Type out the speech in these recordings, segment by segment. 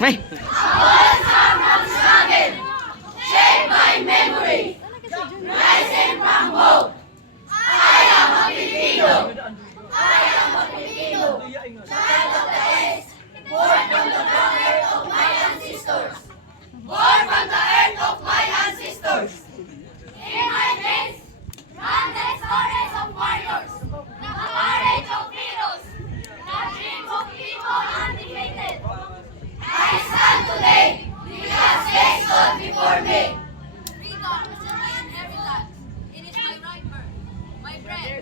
May! Shaped by memory, rising from hope. I am a Filipino. I am a Filipino. Child of the East, born from the brown earth of my ancestors. Born from the earth of my ancestors. In my veins, run the stories of warriors, the courage of heroes, the dreams of people undefeated. I stand today because they stood before me. Freedom is in my inheritance. It is my right birth, my bread,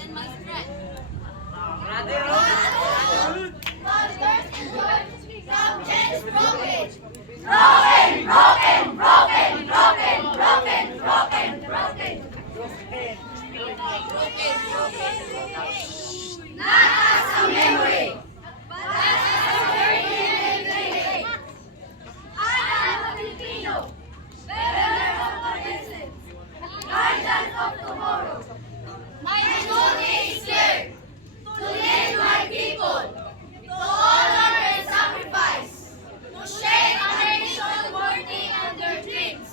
and my strength. Monsters and words from chains broken. Broken, broken, broken, broken, broken, broken, broken. Not as a memory, but as a very living. I am a Filipino, bearer of the present, guardian of tomorrow. My duty is clear, to lead my people, to honor and sacrifice, to shape a nation worthy of their dreams.